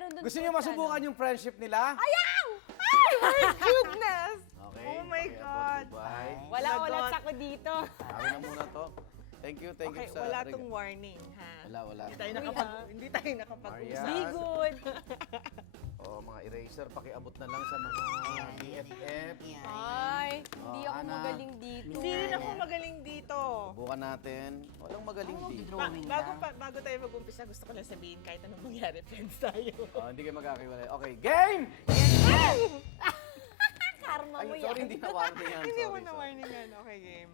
Meron dun Gusto po niyo sa masubukan ano. yung friendship nila? Ayaw! Ay, my goodness! Okay. Oh my okay, God. Goodbye. Wala Lagot. ulat ako dito. Sabi na muna to. Thank you Okay, sa... wala tong warning, ha? Wala. Hindi tayo nakapag-usap. Maria. Be good. Oh, mga eraser, pakiabot na lang sa mga BFF. Ay, hindi ako Ana. magaling dito. Hindi rin ako magaling dito. Subukan natin. Walang magaling dito. Bago tayo mag-umpisa, gusto ko lang sabihin kahit anong mangyari, friends tayo. Hindi kayo magkakakiwalay. Okay, game! Karma Ay, mo sorry, yan. hindi na-warning yan. Hindi ako Sorry, sorry. na-warning yan. Okay, game.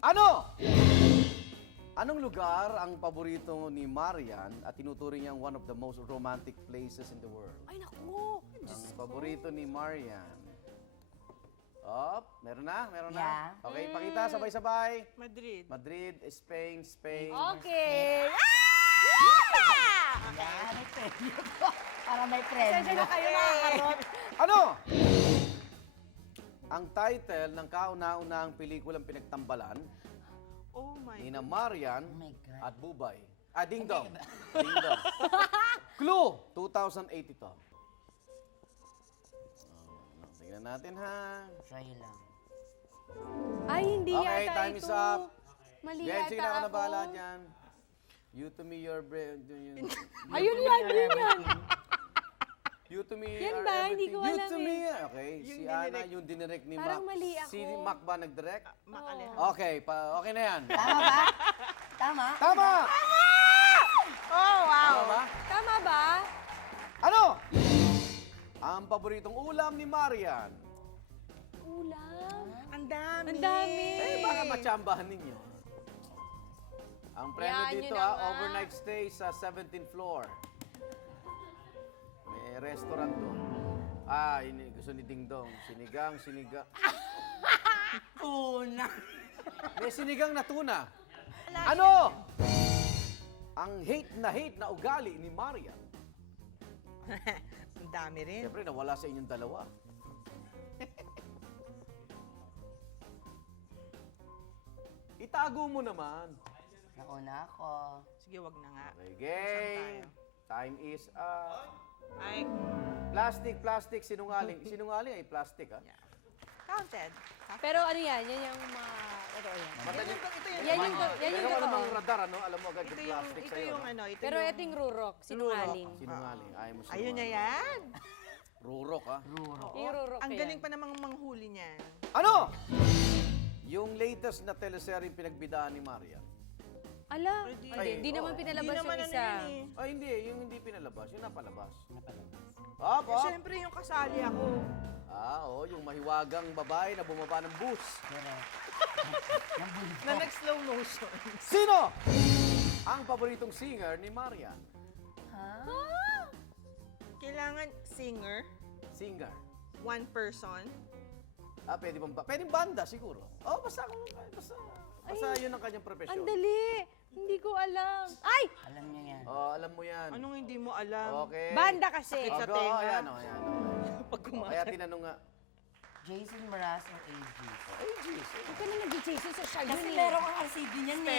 Ano? Anong lugar ang paborito ni Marian at tinuturing niyang one of the most romantic places in the world? Ay, naku. Ang paborito ni Marian. Meron na? Yeah. Okay, pakita, sabay-sabay. Madrid. Madrid, Spain. Okay. Yan, may premyo ko. Para may Sensya premyo. na kayo, mga karot. Ano? Ang title ng kauna-unahang pelikulang pinagtambalan Oh my ni na Marian Oh my God. at Bubay. Ding Dong. Ding Dong. Clue, 2008 ito. Tingnan natin ha. Try lang. Ay, hindi Okay, yata time ito. is up. Mali Then, sige na yata ako na bahala ako. dyan. You to me, your brain. Ayun yan, yun yan. You to me, Yan are ba? Hindi everything. ko You alam to eh. me. Okay, si Ana yung dinirect ni Mac. Parang mali ako. Si Mac ba nag-direct? Alejandro. Okay, okay na yan. Tama ba? Tama? Tama! Oh, wow. Tama ba? Tama ba? Ano? Ang paboritong ulam ni Marian. Ulam. Ang dami. Ang dami. Baka matsambahan ninyo. Ang premyo Yan, dito yun na nga. overnight stay sa 17th floor. May restaurant doon. Gusto ni Ding Dong. Sinigang. Tuna. May sinigang na tuna. Ano? Ang hate na ugali ni Marian. Ang dami rin. Siyempre, nawala sa inyong dalawa. Itago mo naman. Nauna ako. Sige, wag na nga. Okay, Saan game. tayo? Time is up. Ay, Plastic, sinungaling. Sinungaling ay plastic, ha? yeah. Counted. Pero ano yan? Yan yung mga... Totoo yan. Madali. Ito yung, Yan yung Pero alam mo totoo. ang radar, ano? Alam mo agad ito yung yung, plastic ito sa'yo, yung no? ano, ito Pero yung... ito yung rurok, sinungaling. Sinungaling. Ayaw mo sinungaling. Ayun niya yan. Rurok, ha? Ruro. Yung rurok Ang yan. galing pa namang manghuli niyan. Ano? Yung latest na teleserye pinagbidahan ni Marian. Ala, Ay, hindi naman pinalabas yung ano isa. yan eh. Ay, hindi. Yung hindi pinalabas. Yung napalabas. Napalabas. Op. Siyempre yung kasali ako. Yung mahiwagang babae na bumaba ng bus. Correct. Yung bulto. Na nag-slow motion. Sino? Ang paboritong singer ni Marian. Kailangan singer, Singer. one person. Pwedeng banda siguro. Basta yun ang kanyang profesyon. Ang dali. Hindi ko alam. Ay! Alam niya yan. Alam mo yan. Anong hindi mo alam? Okay. Banda kasi. Sakit sa Go, tenga. ayan. Pag Kaya tinanong nga, Jason Mraz or AG? ay, jeez. Huwag ka na nag-Jason sa siya Kasi yun meron kang RCB niyan eh.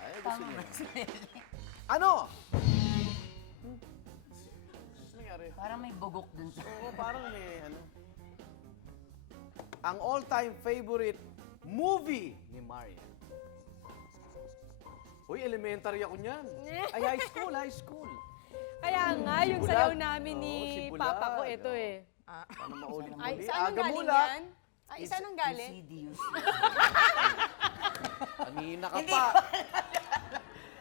Ay, gusto Tama niya. ba sila? Ano? Ano nangyari? Parang may bugok dun sa... Oo, parang may ano. Ang all-time favorite movie ni Marian. Uy, elementary ako niyan. Ay, high school. Kaya nga, yung Bulag. sayaw namin Oo, ni si Bulag. Papa ko, ito eh. Paano maulit Ay, muli? saan ang galing Agabula. yan? Ay, saan ang galing? CDUC. Kanina ka pa.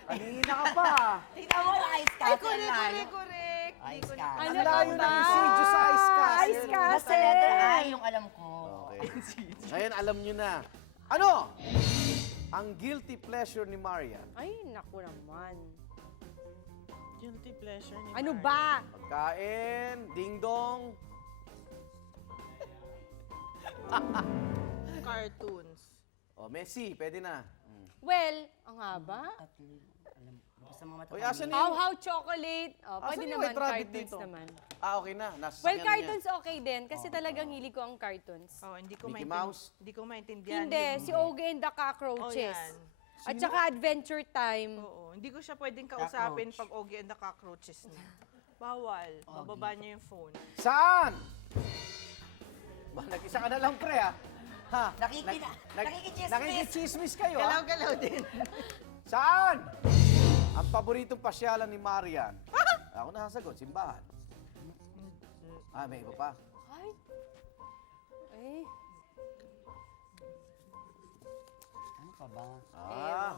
Kanina ka pa. Tingnan mo, ice Ay, castle lang. correct. Ice Hindi ko castle. Ano Ang layo ba? ng insidyo sa Ice Castle. Ice Basta Castle. letter I yung alam ko. Okay. Ngayon, alam nyo na. Ano? Ang guilty pleasure ni Marian. Ay, naku naman. Guilty pleasure ni Ano Mari. ba? Pagkain, ding-dong. Cartoons. Messi, pwede na. Well, ang haba. Tatlo. Alam, basta mga Uy, matatamig. asan How chocolate. Oh, pwede Asan yung naman, white rabbit cartoons dito? naman. Okay na. Nasa Well, sakyan cartoons niya. okay din kasi talagang hilig ko ang cartoons. Oh, hindi ko Mickey maintindihan. Mouse? Hindi ko maintindihan. Hindi, si Ogie and the Cockroaches. Oh, yan. At saka Adventure Time. Oo, hindi ko siya pwedeng kausapin Cockroach. pag Ogie and the Cockroaches na. Bawal. Bababa niyo yung phone. Saan? Ba, nag-isa ka na lang, pre, ha? Ha? Nakikichismis. Nakikichismis kayo, ha? Galaw-galaw din. Saan? Ang paboritong pasyalan ni Marian. Ako nasasagot, simbahan. May iba pa. Ay. Eh. Ano pa ba?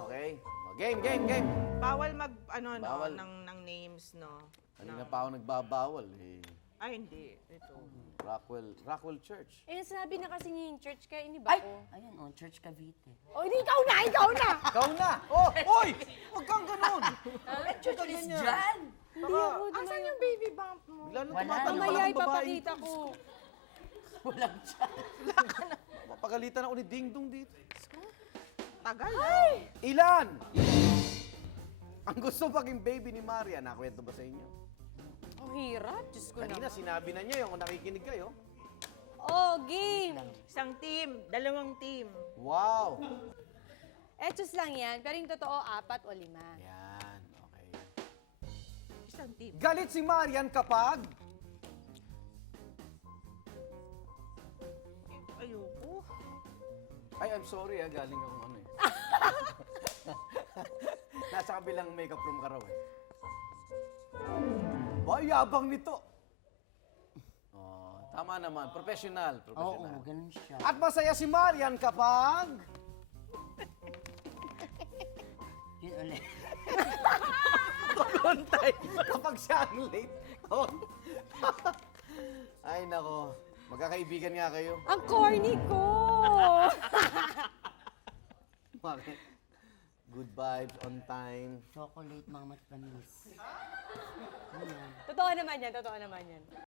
Okay. Game. Bawal mag, ano, no, Bawal. ng names, no? Kanina pa ako nagbabawal, eh. Ay, hindi. Ito. Rockwell Church. Eh, sinabi na kasi niya yung church, kaya ini ba Ay! ko? Ayan, Church Cavite. Oh, hindi, ikaw na! Ikaw na! Ikaw na! Oh, oy! Huwag kang ganun! Church is dyan! Hindi ako. Asan yung baby bump mo? Bigla na Wala. tumatalon Mamaya ang babae. ipapakita ko. Walang dyan. Mapagalitan ako ni Ding Dong dito. Tagal. Ilan? Ang gusto maging baby ni Maria, nakwento ba sa inyo? Ang hirap. Diyos ko Kanina naman. sinabi na niya yung nakikinig kayo. Oh, game! Isang team. Dalawang team. Wow! Etos lang yan, pero yung totoo, 4 o 5. Yan, okay. Isang team. Galit si Marian kapag... Ayoko. Ay, I'm sorry galing akong ano eh. Nasa kabilang makeup room ka raw eh. Ay, yabang nito! Oh, tama naman, professional. Oo, ganun siya. At masaya si Marian kapag... Yun ulit. kapag siya ang late. Oh. Ay, nako. Magkakaibigan nga kayo. Ang corny ko! Bakit? Good vibes, on time. Chocolate, mama, tamis. Ano yan? Totoo naman yan, totoo naman yan.